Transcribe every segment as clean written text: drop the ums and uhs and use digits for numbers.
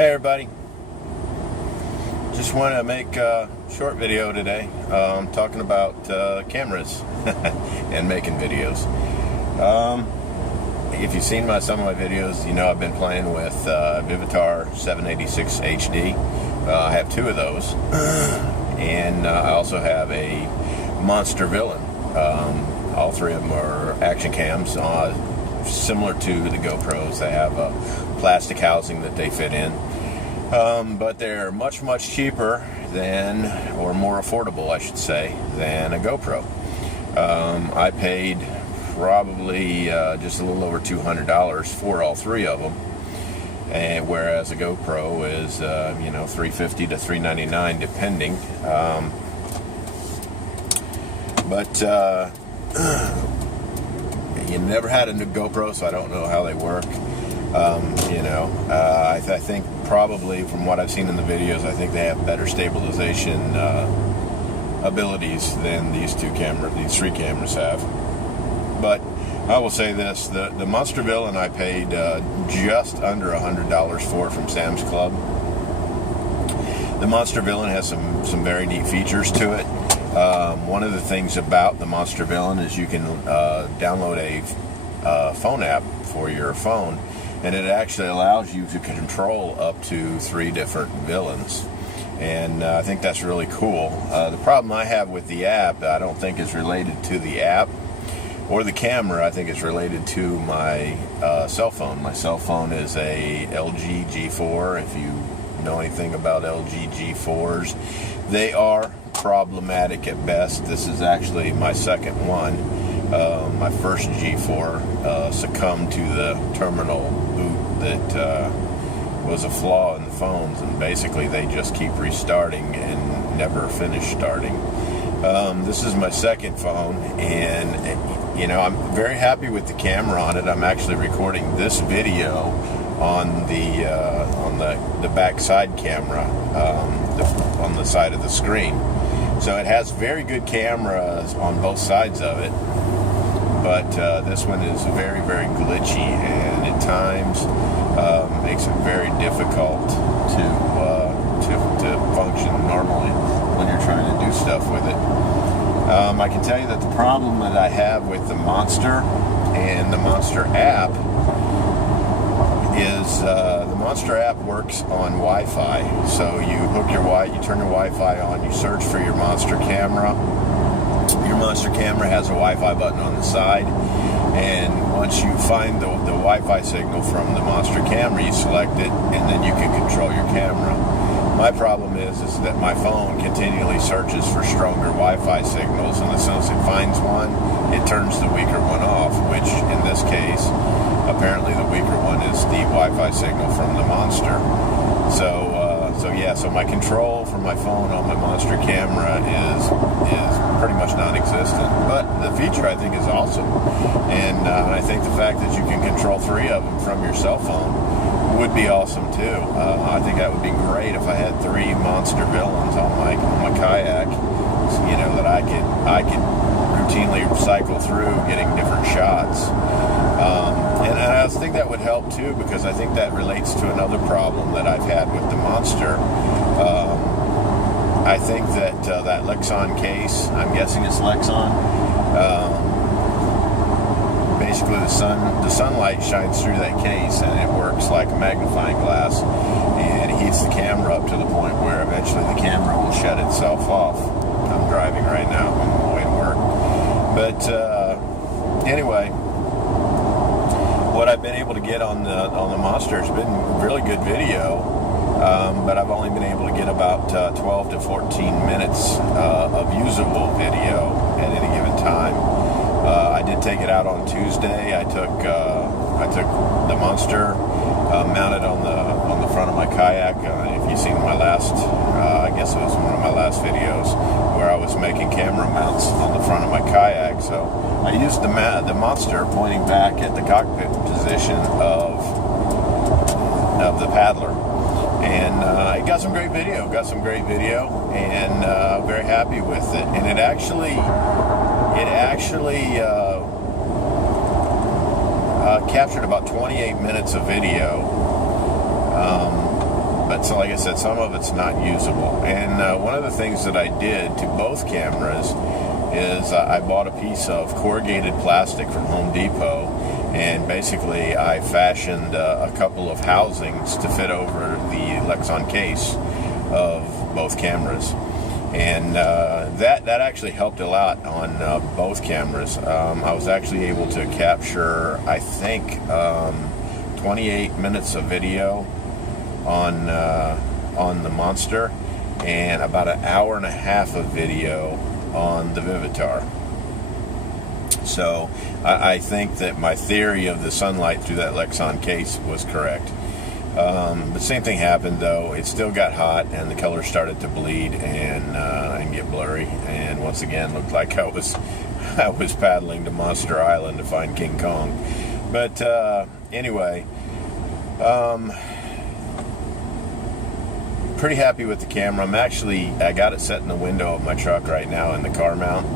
Hey everybody, just want to make a short video today talking about cameras and making videos. If you've seen some of my videos, you know I've been playing with Vivitar 786 HD. I have two of those, and I also have a Monster Villain. All three of them are action cams, similar to the GoPros. They have a plastic housing that they fit in, but they're much cheaper than, or more affordable I should say, than a GoPro. I paid probably just a little over $200 for all three of them, and whereas a GoPro is $350 to $399 depending. You never had a new GoPro, so I don't know how they work. I think probably from what I've seen in the videos, I think they have better stabilization abilities than these three cameras have. But I will say this: the Monster Villain I paid just under $100 for from Sam's Club. The Monster Villain has some very neat features to it. One of the things about the Monster Villain is you can download a phone app for your phone, and it actually allows you to control up to 3 different villains, and I think that's really cool. The problem I have with the app, I don't think is related to the app or the camera. I think it's related to my cell phone. My cell phone is a LG G4. If you know anything about LG G4s, they are problematic at best. This is actually my second one. My first G4 succumbed to the terminal boot that was a flaw in the phones, and basically they just keep restarting and never finish starting. This is my second phone, and I'm very happy with the camera on it. I'm actually recording this video on the back side camera, on the side of the screen. So it has very good cameras on both sides of it, but this one is very glitchy, and at times makes it very difficult to function normally when you're trying to do stuff with it. I can tell you that the problem that I have with the Monster and the Monster app is the Monster app works on Wi-Fi. So you turn your Wi-Fi on, you search for your Monster camera. Your Monster camera has a Wi-Fi button on the side, and once you find the Wi-Fi signal from the Monster camera, you select it, and then you can control your camera. My problem is that my phone continually searches for stronger Wi-Fi signals, and as soon as it finds one, it turns the weaker one off, which in this case, apparently the weaker one is the Wi-Fi signal from the Monster. So my control from my phone on my Monster camera is pretty much non-existent. But the feature I think is awesome, and I think the fact that you can control 3 of them from your cell phone would be awesome too. I think that would be great if I had 3 Monster Villains on my kayak, that I could routinely cycle through getting different shots. And I think that would help too, because I think that relates to another problem that I've had with the Monster. I think that that Lexon case, I'm guessing it's Lexon, basically the sunlight shines through that case, and it works like a magnifying glass, and it heats the camera up to the point where eventually the camera will shut itself off. I'm driving right now on my way to work. But anyway, what I've been able to get on the Monster has been really good video, but I've only been able to get about 12 to 14 minutes of usable video at any given time. I did take it out on Tuesday. I took the Monster, mounted on the front of my kayak. If you've seen my last, I guess it was one of my last videos where I was making camera mounts on the front of my kayak. So I used the Monster pointing back at the cockpit position of the paddler, and it got some great video. And I'm very happy with it. And it actually captured about 28 minutes of video. but so like I said, some of it's not usable. And one of the things that I did to both cameras is I bought a piece of corrugated plastic from Home Depot, and basically I fashioned a couple of housings to fit over the Lexon case of both cameras. And that actually helped a lot on both cameras. I was actually able to capture, I think, 28 minutes of video on the Monster, and about an hour and a half of video on the Vivitar. So I think that my theory of the sunlight through that Lexon case was correct. The same thing happened though. It still got hot, and the color started to bleed and get blurry. And once again, looked like I was paddling to Monster Island to find King Kong. But anyway, pretty happy with the camera. I got it set in the window of my truck right now in the car mount,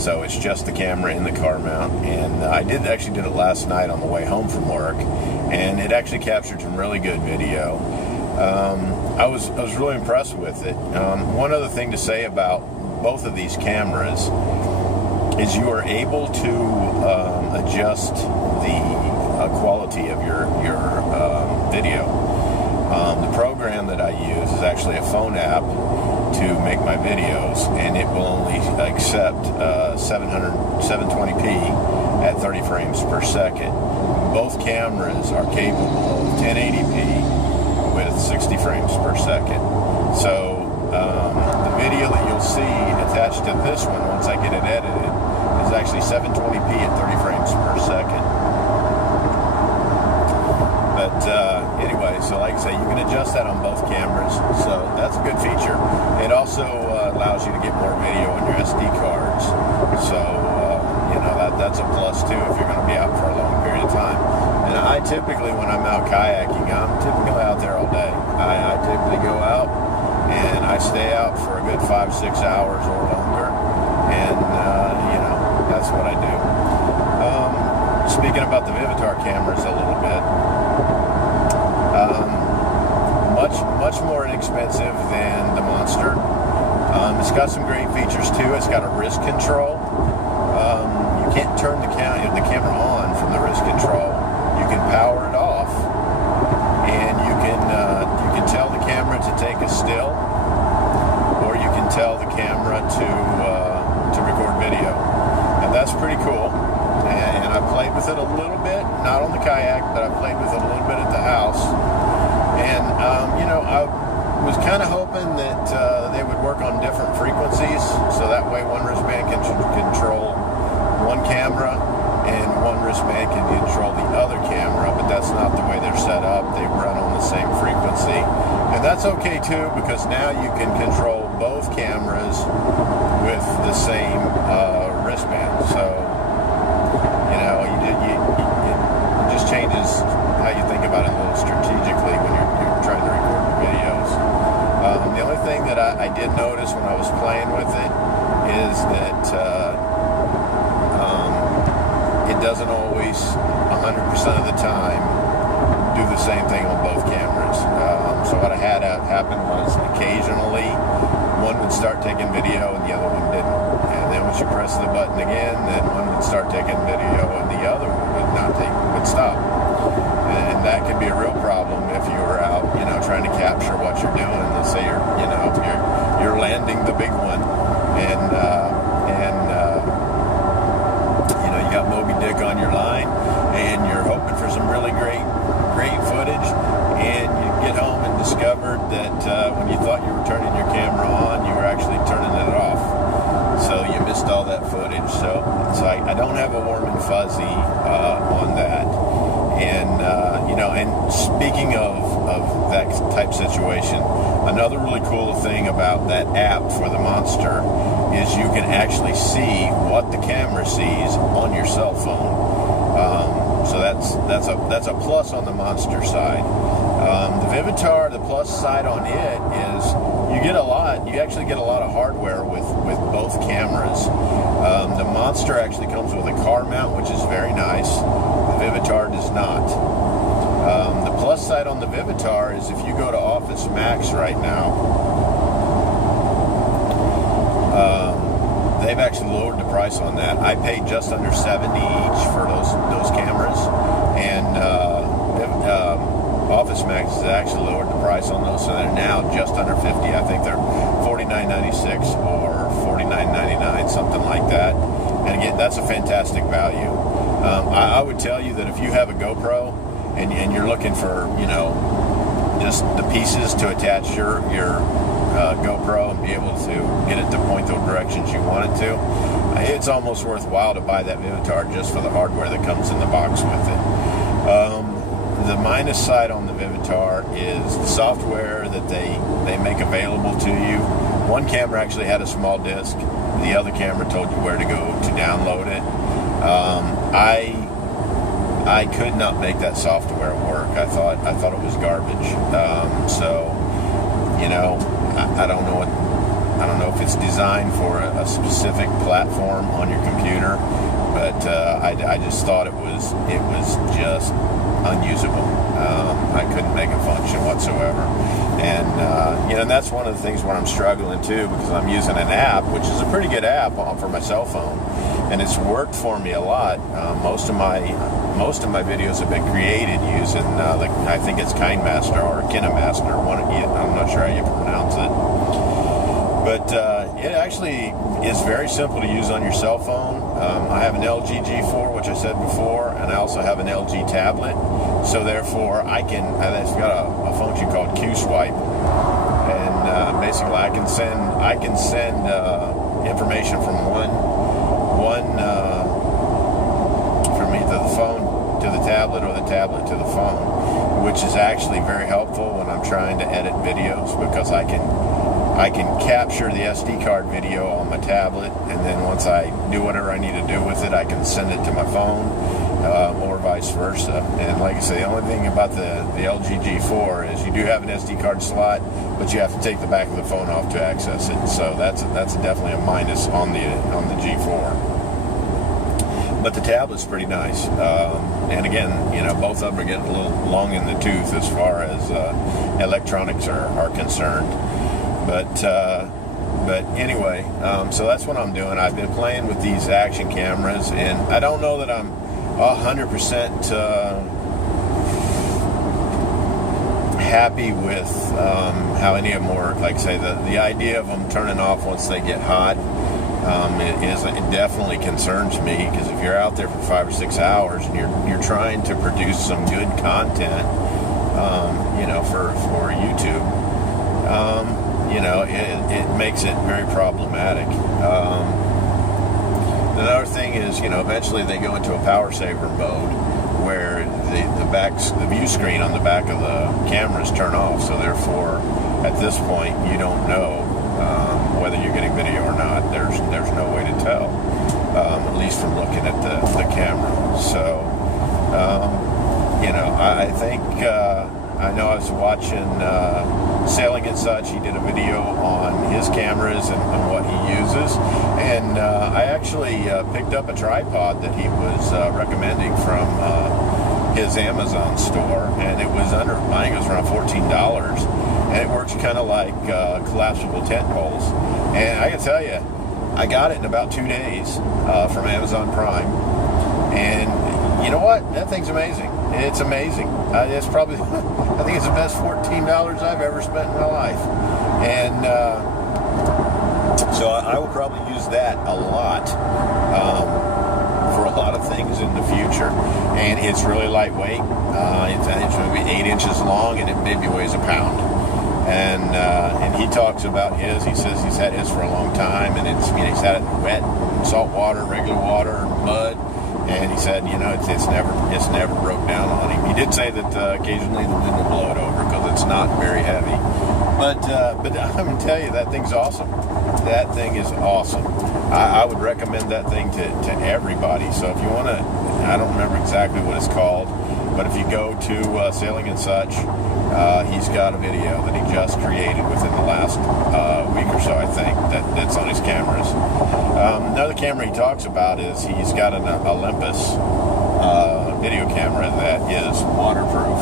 so it's just the camera in the car mount. And I did it last night on the way home from work, and it actually captured some really good video. I was really impressed with it. One other thing to say about both of these cameras is you are able to adjust the quality of your video. The program that I use is actually a phone app to make my videos, and it will only accept 720p at 30 frames per second. Both cameras are capable of 1080p with 60 frames per second. So the video that you'll see attached to this one, once I get it edited, is actually 720p at 30 frames per second. But anyway, so like I say, you can adjust that on both cameras, so that's a good feature. It also allows you to get more video on your SD cards, so that's a plus too if you're going to be out for a long period of time. And I typically, when I'm out kayaking, I'm typically out there all day. I typically go out and I stay out for a good 5-6 hours or longer, and that's what I do. Speaking about the Vivitar cameras a little bit, much more inexpensive than the Monster. It's got some great features too. It's got a wrist control. You can't turn the camera on from the wrist control. You can power it off, and you can tell the camera to take a still, or you can tell the camera to record video, and that's pretty cool. And I played with it a little bit, not on the kayak, but I played with it a little bit at the house. And I was kind of hoping that they would work on different frequencies, so that way one wristband can control one camera and one wristband can control the other camera, but that's not the way they're set up. They run on the same frequency, and that's okay too, because now you can control both cameras with the same wristband. So it just changes how you think about it a little strategically when you're trying to record the videos. The only thing that I did notice when I was playing with it is that it doesn't always 100% of the time do the same thing on both cameras. So what I had happen was occasionally one would start taking video and the other one didn't. And then once you press the button again, then one would start taking video and the other one would stop. And that could be a real problem if you were out, trying to capture what you're doing. Let's say you're landing the big one, and you got Moby Dick on your line, and you're hoping for some really great footage, and you get home and discovered that when you thought you were turning your camera on, you were actually turning it off. So you missed all that footage. So I don't have a warm and fuzzy on that. And and speaking of that type situation, another really cool thing about that app for the Monster is you can actually see what the camera sees on your cell phone. So that's a plus on the Monster side. The Vivitar, the plus side on it is you actually get a lot of hardware with both cameras. The Monster actually comes with a car mount, which is very nice. The Vivitar does not. The plus side side on the Vivitar is if you go to Office Max right now, they've actually lowered the price on that. I paid just under $70 each for those cameras, and Office Max has actually lowered the price on those, so they're now just under $50. I think they're $49.96 or $49.99, something like that. And again, that's a fantastic value. I would tell you that if you have a GoPro and you're looking for, just the pieces to attach your GoPro and be able to get it to point the directions you want it to, it's almost worthwhile to buy that Vivitar just for the hardware that comes in the box with it. The minus side on the Vivitar is the software that they make available to you. One camera actually had a small disk. The other camera told you where to go to download it. I could not make that software work. I thought it was garbage. I don't know if it's designed for a specific platform on your computer, but I just thought it was just unusable. I couldn't make it function whatsoever, and that's one of the things where I'm struggling too, because I'm using an app, which is a pretty good app for my cell phone, and it's worked for me a lot. Most of my videos have been created using I think it's KineMaster or KineMaster. I'm not sure how you pronounce it. But it actually is very simple to use on your cell phone. I have an LG G4, which I said before, and I also have an LG tablet. So therefore, it's got a function called Q-Swipe, and basically I can send information from one from either the phone to the tablet or the tablet to the phone, which is actually very helpful when I'm trying to edit videos, because I can capture the SD card video on my tablet, and then once I do whatever I need to do with it, I can send it to my phone, or vice versa. And like I say, the only thing about the LG G4 is you do have an SD card slot, but you have to take the back of the phone off to access it. So that's definitely a minus on the G4. But the tablet's pretty nice. And again, both of them are getting a little long in the tooth as far as electronics are concerned. But anyway, so that's what I'm doing. I've been playing with these action cameras, and I don't know that I'm 100% happy with how any of them work. Like I say, the idea of them turning off once they get hot, it definitely concerns me, because if you're out there for 5 or 6 hours and you're trying to produce some good content, for YouTube, it makes it very problematic. Another thing is, eventually they go into a power saver mode where the view screen on the back of the cameras turn off. So therefore, at this point, you don't know whether you're getting video or not. There's no way to tell, at least from looking at the camera. So, I think. I know I was watching Sailing and Such. He did a video on his cameras and what he uses. And I actually picked up a tripod that he was recommending from his Amazon store. And it was I think it was around $14. And it works kind of like collapsible tent poles. And I can tell you, I got it in about 2 days from Amazon Prime. And you know what? That thing's amazing. It's amazing. It's probably, I think it's the best $14 I've ever spent in my life. And so I will probably use that a lot for a lot of things in the future. And it's really lightweight. It's maybe 8 inches long, and it maybe weighs a pound. And he talks about his. He says he's had his for a long time, and he's had it in wet, salt water, regular water, mud. And he said, it's never broke down on him. He did say that occasionally the wind will blow it over because it's not very heavy. But I'm going to tell you, that thing's awesome. That thing is awesome. I would recommend that thing to everybody. So if you want to, I don't remember exactly what it's called, but if you go to Sailing and Such, he's got a video that he just created within the last week or so, I think, that's on his cameras. Another camera he talks about is he's got an Olympus video camera that is waterproof.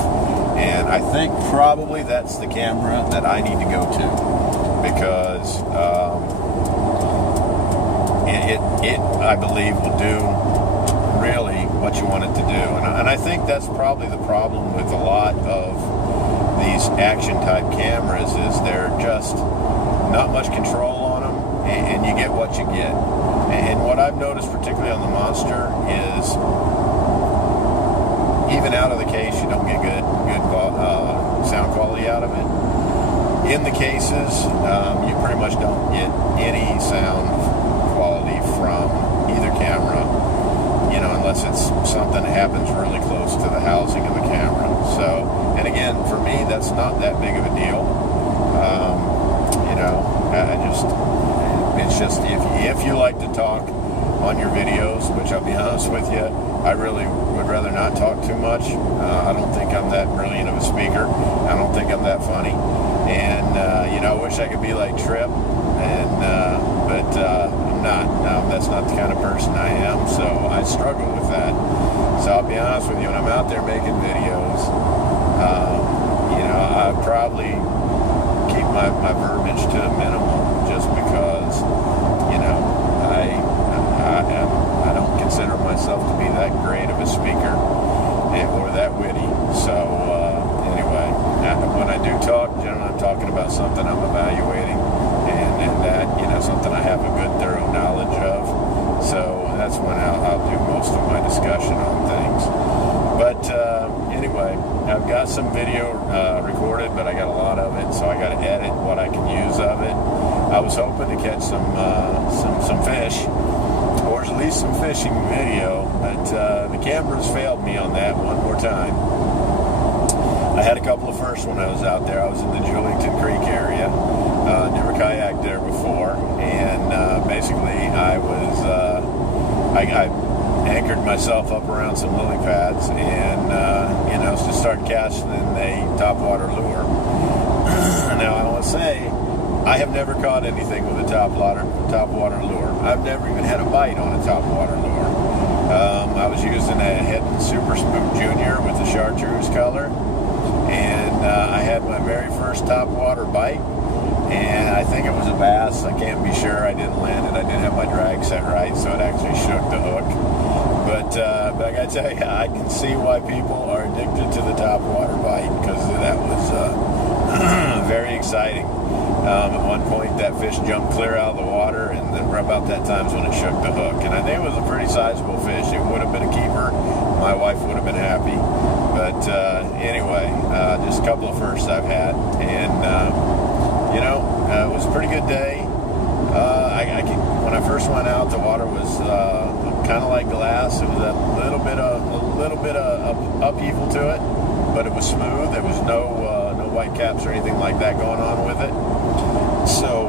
And I think probably that's the camera that I need to go to, because it I believe will do really what you want it to do. And I think that's probably the problem with a lot of these action type cameras, is they're just not much control on them, and you get what you get. And what I've noticed, particularly on the Monster, is even out of the case, you don't get good sound quality out of it. In the cases, you pretty much don't get any sound quality from either camera, unless it's something that happens really close to the housing of the camera. So, and again, for me, that's not that big of a deal. It's just if you like to talk on your videos, which I'll be honest with you, I really would rather not talk too much. I don't think I'm that brilliant of a speaker. I don't think I'm that funny. And, I wish I could be like Tripp, but I'm not. No, that's not the kind of person I am, so I struggle with that. So I'll be honest with you, when I'm out there making videos, I probably keep my verbiage to a minimum, just because, I don't consider myself to be that great of a speaker or that witty. So anyway, when I do talk, generally I'm talking about something I'm evaluating, and that, something I have a good thorough knowledge of. So that's when I'll do most of my discussion on things. But anyway, I've got some video recorded, but I got a lot of it, so I got to edit what I can use of it. I was hoping to catch some fish, or at least some fishing video, but the cameras failed me on that one more time. I had a couple of firsts when I was out there. I was in the Julington Creek area. Never kayaked there before, and basically I anchored myself up around some lily pads, and just started casting a topwater lure. Now I want to say, I have never caught anything with a topwater lure. I've never even had a bite on a topwater lure. I was using a Head Super Spook Junior with the chartreuse color, and I had my very first topwater bite, and I think it was a bass. I can't be sure. I didn't land it. I didn't have my drag set right, so it actually shook the hook. But I gotta tell you, I can see why people are addicted to the topwater bite, because that was very exciting. At one point, that fish jumped clear out of the water, and then about that time's when it shook the hook. And I think it was a pretty sizable fish. It would have been a keeper. My wife would have been happy. But anyway, just a couple of firsts I've had, and it was a pretty good day. When I first went out, the water was kind of like glass. It was a little bit of upheaval to it, but it was smooth. There was no white caps or anything like that going on with it. So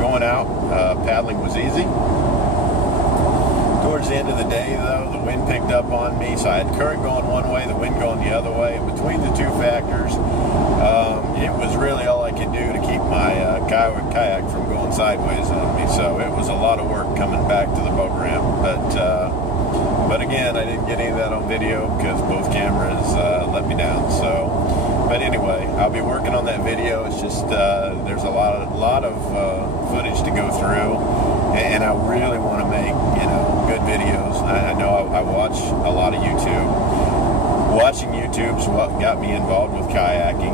going out, paddling was easy. Towards the end of the day, though, the wind picked up on me, so I had current going one way, the wind going the other way. And between the two factors, it was really all I could do to keep my kayak from going sideways on me. So it was a lot of work coming back to the boat ramp. But again, I didn't get any of that on video because both cameras let me down. But anyway, I'll be working on that video. It's just there's a lot of footage to go through, and I really want to make good videos. I know I watch a lot of YouTube. Watching YouTube's what got me involved with kayaking,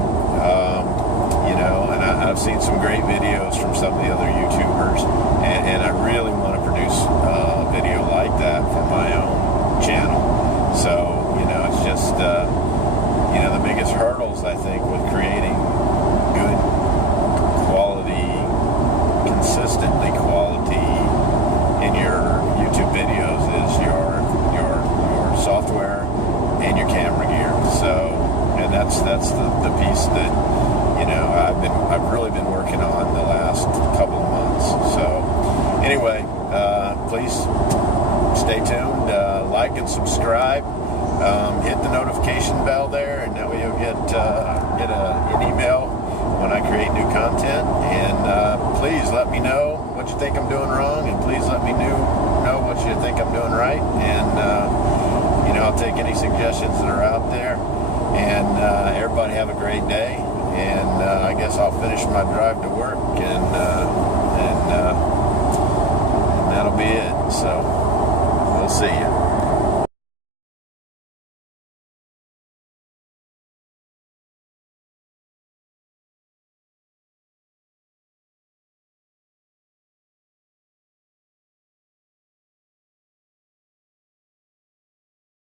and I've seen some great videos from some of the other YouTubers, and I really want to produce a video like that for my own channel. So it's just the biggest hurdles, I think, with creating good quality, consistently quality in your YouTube videos is your software and your camera gear. So, and that's the piece that I've really been working on the last couple of months. So anyway, please stay tuned, like and subscribe, hit the notification bell there, and that way you'll get an email when I create new content. And please let me know what you think I'm doing wrong, and please let me know what you think I'm doing right. And I'll take any suggestions that are out there. And everybody have a great day. And I guess I'll finish my drive to work, and that'll be it. So we'll see you.